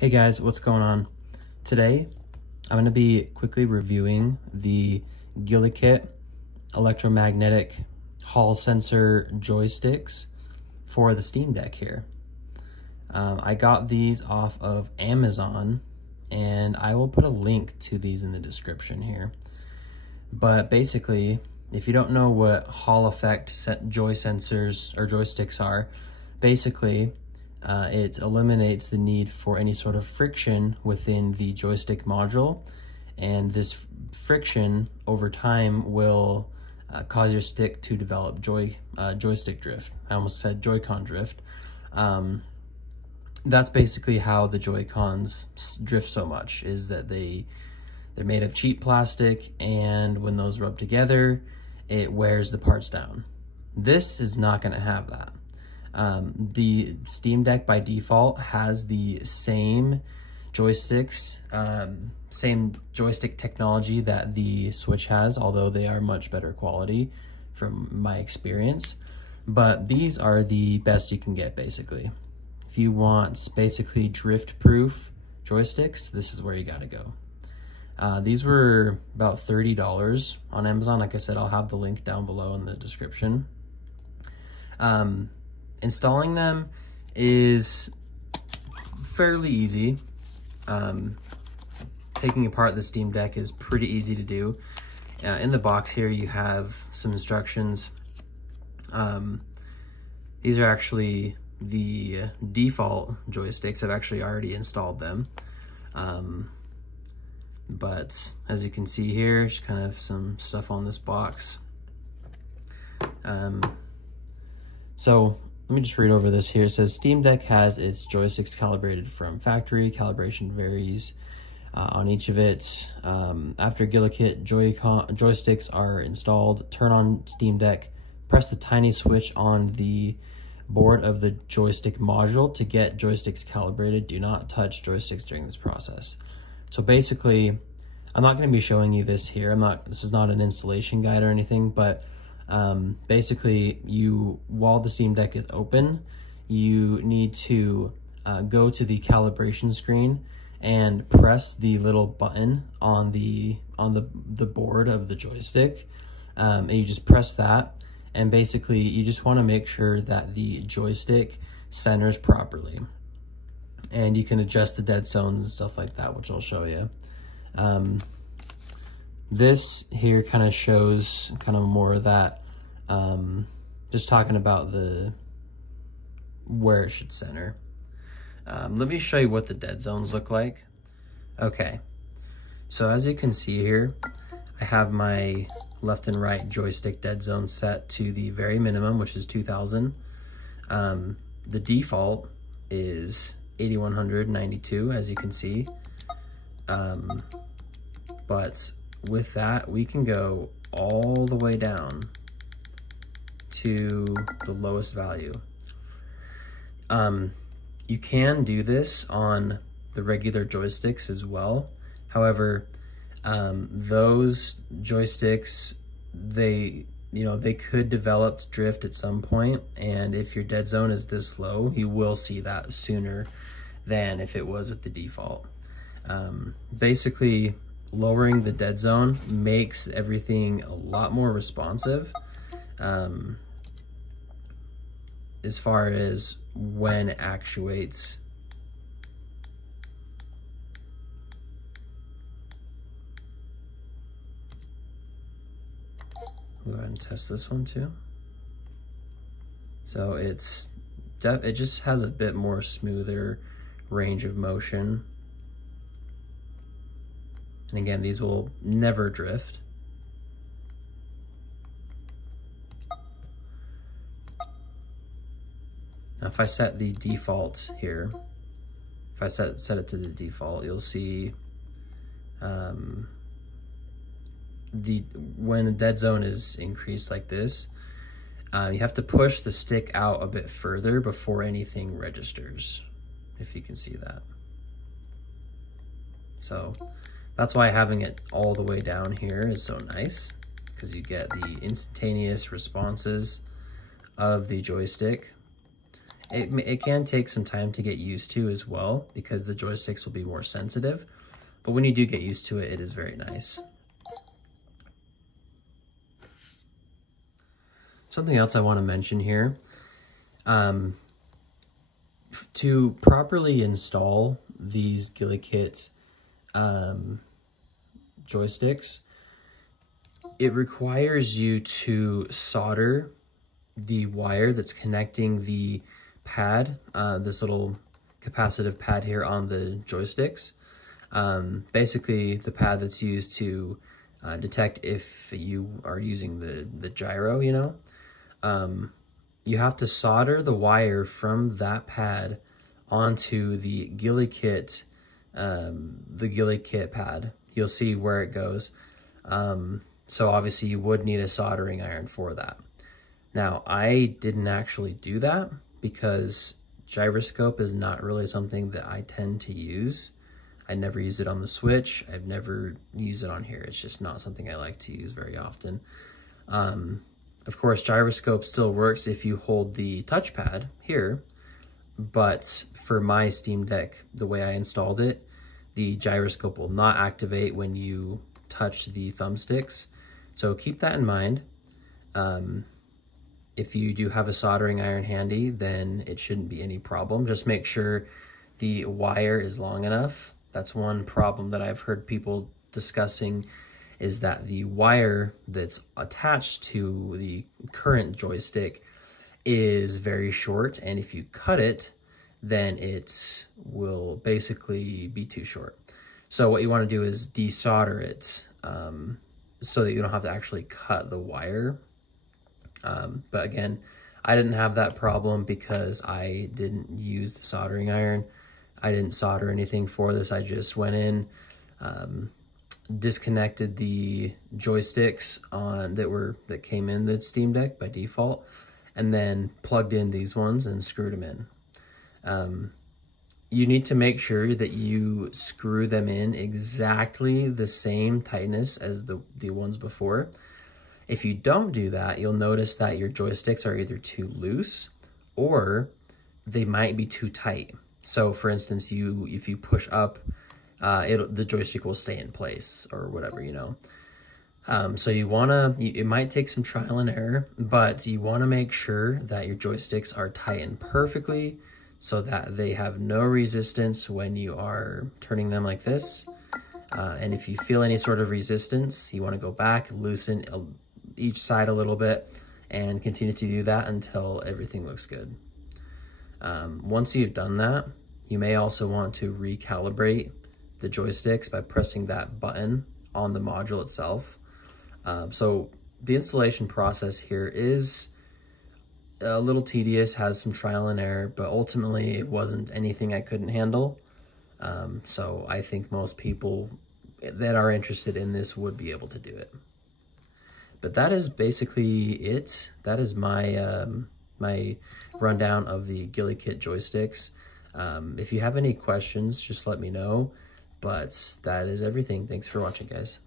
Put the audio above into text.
Hey guys, what's going on? Today, I'm going to be quickly reviewing the Gulikit electromagnetic Hall sensor joysticks for the Steam Deck here. I got these off of Amazon, and I will put a link to these in the description here. But basically, if you don't know what Hall effect joy sensors or joysticks are, basically, it eliminates the need for any sort of friction within the joystick module, and this friction over time will cause your stick to develop joystick drift. I almost said Joy-Con drift. That's basically how the Joy-Cons drift so much, is that they're made of cheap plastic, and when those rub together, it wears the parts down. This is not going to have that. The Steam Deck by default has the same joysticks, same joystick technology that the Switch has, although they are much better quality from my experience. But these are the best you can get, basically. If you want basically drift-proof joysticks, this is where you gotta go. These were about $30 on Amazon. Like I said, I'll have the link down below in the description. Installing them is fairly easy. Taking apart the Steam Deck is pretty easy to do. In the box here, you have some instructions. These are actually the default joysticks. I've actually already installed them. But as you can see here, just kind of some stuff on this box. So let me just read over this here. It says, Steam Deck has its joysticks calibrated from factory. Calibration varies on each of it. After Gulikit joysticks are installed, turn on Steam Deck, press the tiny switch on the board of the joystick module to get joysticks calibrated. Do not touch joysticks during this process. So basically, I'm not going to be showing you this here. This is not an installation guide or anything, but basically, while the Steam Deck is open, you need to go to the calibration screen and press the little button on the board of the joystick, and you just press that, and basically you just want to make sure that the joystick centers properly, and you can adjust the dead zones and stuff like that, which I'll show you. This here kind of shows kind of more of that, just talking about where it should center. Let me show you what the dead zones look like. Okay, so as you can see here, I have my left and right joystick dead zone set to the very minimum, which is 2000. The default is 8192, as you can see. But with that, we can go all the way down to the lowest value. You can do this on the regular joysticks as well. However, those joysticks, they could develop drift at some point, and if your dead zone is this low, you will see that sooner than if it was at the default. Basically, lowering the dead zone makes everything a lot more responsive, as far as when it actuates. We'll go ahead and test this one too. So it just has a bit more smoother range of motion. And again, these will never drift. Now, if I set the default here, if I set it to the default, you'll see when the dead zone is increased like this, you have to push the stick out a bit further before anything registers, if you can see that. So that's why having it all the way down here is so nice, because you get the instantaneous responses of the joystick. It can take some time to get used to as well, because the joysticks will be more sensitive, but when you do get used to it, it is very nice. Something else I want to mention here, to properly install these Gulikit joysticks, it requires you to solder the wire that's connecting the pad, this little capacitive pad here on the joysticks. Basically the pad that's used to detect if you are using the gyro, you know. You have to solder the wire from that pad onto the Gulikit pad. You'll see where it goes. So obviously you would need a soldering iron for that. Now, I didn't actually do that because gyroscope is not really something that I tend to use. I never use it on the Switch. I've never used it on here. It's just not something I like to use very often. Of course, gyroscope still works if you hold the touchpad here, but for my Steam Deck, the way I installed it, the gyroscope will not activate when you touch the thumbsticks. So keep that in mind. If you do have a soldering iron handy, then it shouldn't be any problem. Just make sure the wire is long enough. That's one problem that I've heard people discussing, is that the wire that's attached to the current joystick is very short, and if you cut it, then it will basically be too short. So what you want to do is desolder it, so that you don't have to actually cut the wire. But again, I didn't have that problem because I didn't use the soldering iron. I didn't solder anything for this. I just went in, disconnected the joysticks that came in the Steam Deck by default, and then plugged in these ones and screwed them in. You need to make sure that you screw them in exactly the same tightness as the ones before. If you don't do that, you'll notice that your joysticks are either too loose or they might be too tight. So for instance, if you push up, the joystick will stay in place or whatever, you know. So it might take some trial and error, but you wanna make sure that your joysticks are tightened perfectly so that they have no resistance when you are turning them like this. And if you feel any sort of resistance, you wanna go back, loosen each side a little bit, and continue to do that until everything looks good. Once you've done that, you may also want to recalibrate the joysticks by pressing that button on the module itself. So the installation process here is a little tedious, has some trial and error, but ultimately it wasn't anything I couldn't handle. So I think most people that are interested in this would be able to do it. But that is basically it. That is my my rundown of the Gulikit joysticks. If you have any questions, just let me know. But that is everything. Thanks for watching, guys.